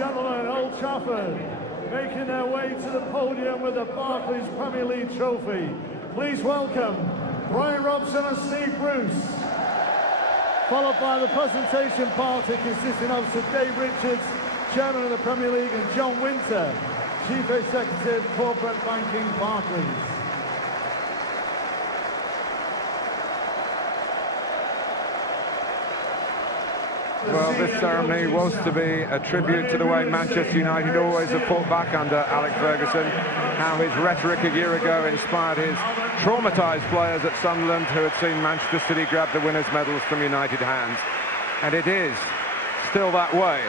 gentlemen, Old Trafford, making their way to the podium with the Barclays Premier League trophy. Please welcome Brian Robson and Steve Bruce. Followed by the presentation party consisting of Sir Dave Richards, Chairman of the Premier League, and John Winter, Chief Executive, Corporate Banking, Barclays. Well, this ceremony was to be a tribute to the way Manchester United always have fought back under Alex Ferguson, how his rhetoric a year ago inspired his traumatised players at Sunderland who had seen Manchester City grab the winners' medals from United hands. And it is still that way,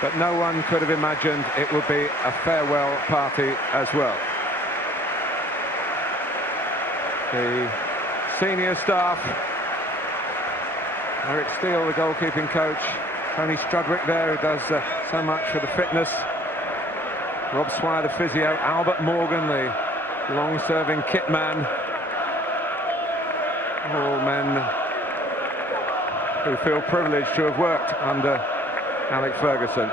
but no one could have imagined it would be a farewell party as well. The senior staff, Eric Steele, the goalkeeping coach, Tony Strudwick there, who does so much for the fitness, Rob Swire, the physio, Albert Morgan, the long-serving kit man, all men who feel privileged to have worked under Alex Ferguson.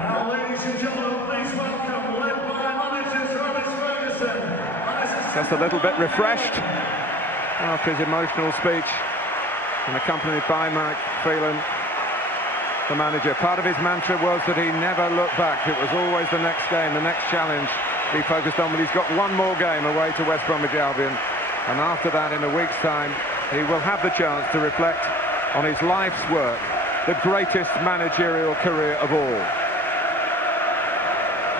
Now, ladies and gentlemen, please welcome, led by manager Sir Alex Ferguson. Just a little bit refreshed after his emotional speech, and accompanied by Mike Phelan, the manager. Part of his mantra was that he never looked back. It was always the next game, the next challenge he focused on. But he's got one more game away to West Bromwich Albion, and after that, in a week's time, he will have the chance to reflect on his life's work, the greatest managerial career of all.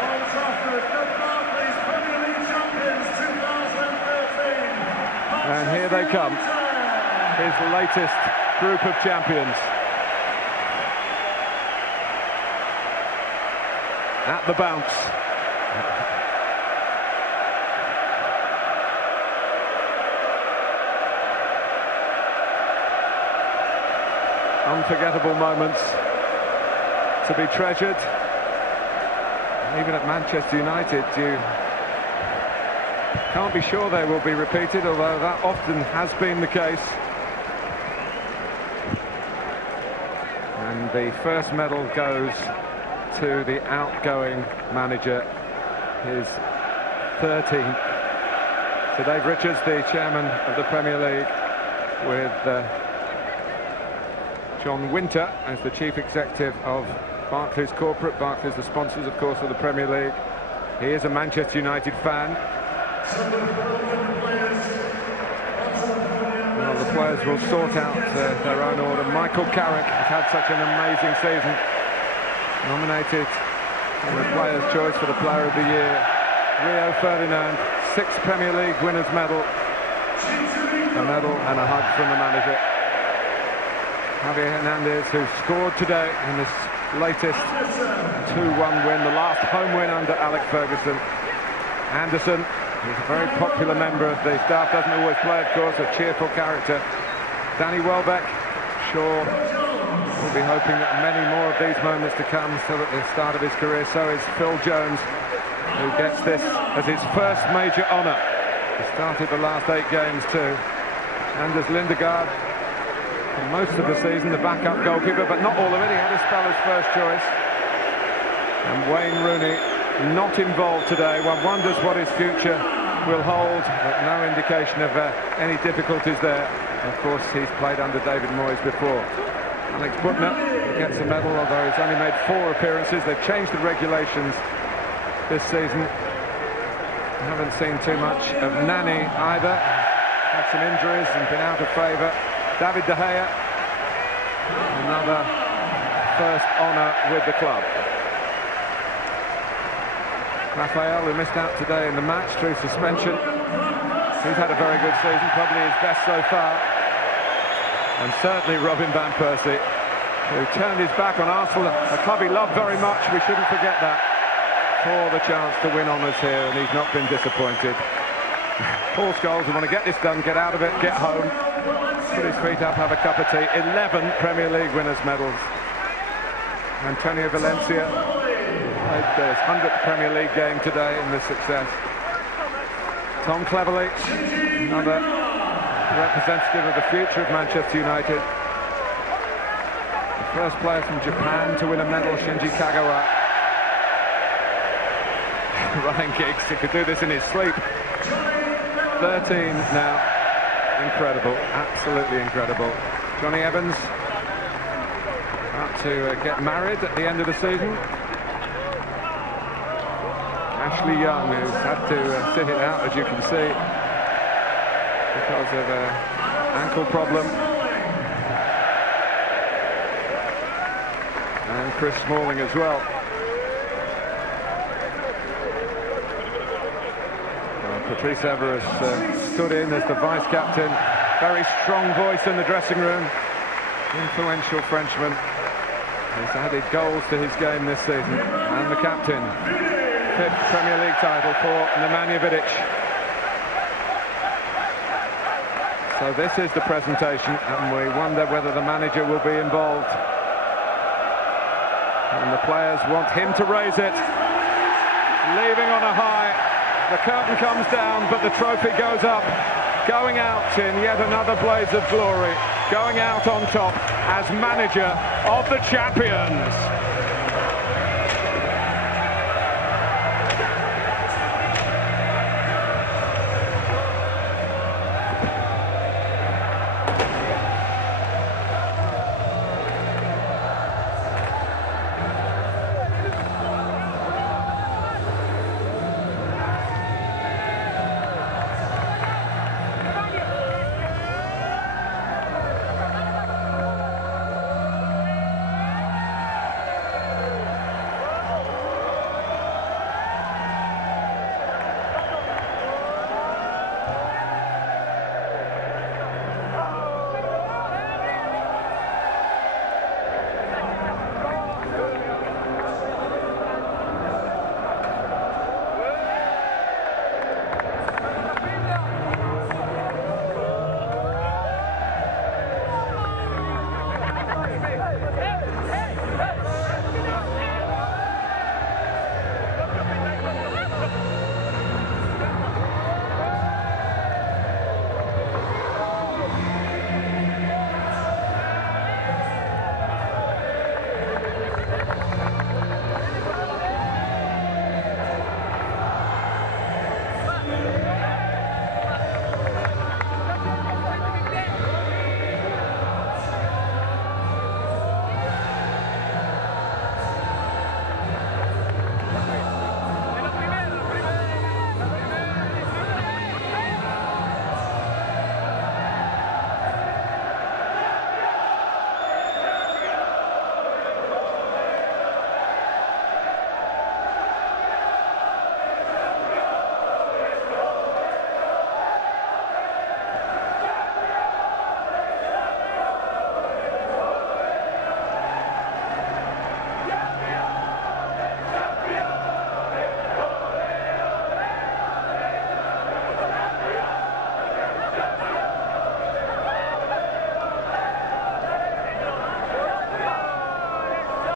Old Trafford, the Barclays Premier League champions 2013. And here they come, his latest group of champions. At the bounce. Unforgettable moments to be treasured. Even at Manchester United, you can't be sure they will be repeated, although that often has been the case. And the first medal goes to the outgoing manager, his 13th. So Dave Richards, the chairman of the Premier League, with John Winter as the chief executive of Barclays Corporate. Barclays, the sponsors, of course, of the Premier League. He is a Manchester United fan. Well, the players will sort out their own order. Michael Carrick has had such an amazing season. Nominated for the Players' Choice for the Player of the Year. Rio Ferdinand, 6 Premier League winners' medal. A medal and a hug from the manager. Javier Hernandez, who scored today in this latest 2-1 win, the last home win under Alex Ferguson. Anderson, who's a very popular member of the staff, doesn't always play, of course, a cheerful character. Danny Welbeck, sure, we'll be hoping that many more of these moments to come, still at the start of his career. So is Phil Jones, who gets this as his first major honour. He started the last 8 games too. Anders Lindegaard, for most of the season, the backup goalkeeper, but not all of it. He had a spell as first choice. And Wayne Rooney not involved today. One wonders what his future will hold, but no indication of any difficulties there. Of course, he's played under David Moyes before. Alex Butner gets a medal, although he's only made 4 appearances. They've changed the regulations this season. I haven't seen too much of Nani either. Had some injuries and been out of favour. David De Gea, another first honour with the club. Rafael, who missed out today in the match through suspension. He's had a very good season, probably his best so far. And certainly Robin van Persie, who turned his back on Arsenal, a club he loved very much, we shouldn't forget that, for the chance to win honours here, and he's not been disappointed. Paul Scholes, who want to get this done, get out of it, get home, put his feet up, have a cup of tea. 11 Premier League winners' medals. Antonio Valencia played his 100th Premier League game today in this success. Tom Cleverley, another representative of the future of Manchester United. The first player from Japan to win a medal, Shinji Kagawa. Ryan Giggs, he could do this in his sleep. 13 now. Incredible, absolutely incredible. Johnny Evans about to get married at the end of the season. Ashley Young, who's had to sit it out, as you can see, because of an ankle problem. And Chris Smalling as well. Patrice Evra stood in as the vice-captain. Very strong voice in the dressing room. Influential Frenchman. He's added goals to his game this season. And the captain. 5th Premier League title for Nemanja Vidic. So this is the presentation, and we wonder whether the manager will be involved. And the players want him to raise it. Leaving on a high. The curtain comes down, but the trophy goes up, going out in yet another blaze of glory, going out on top as manager of the champions.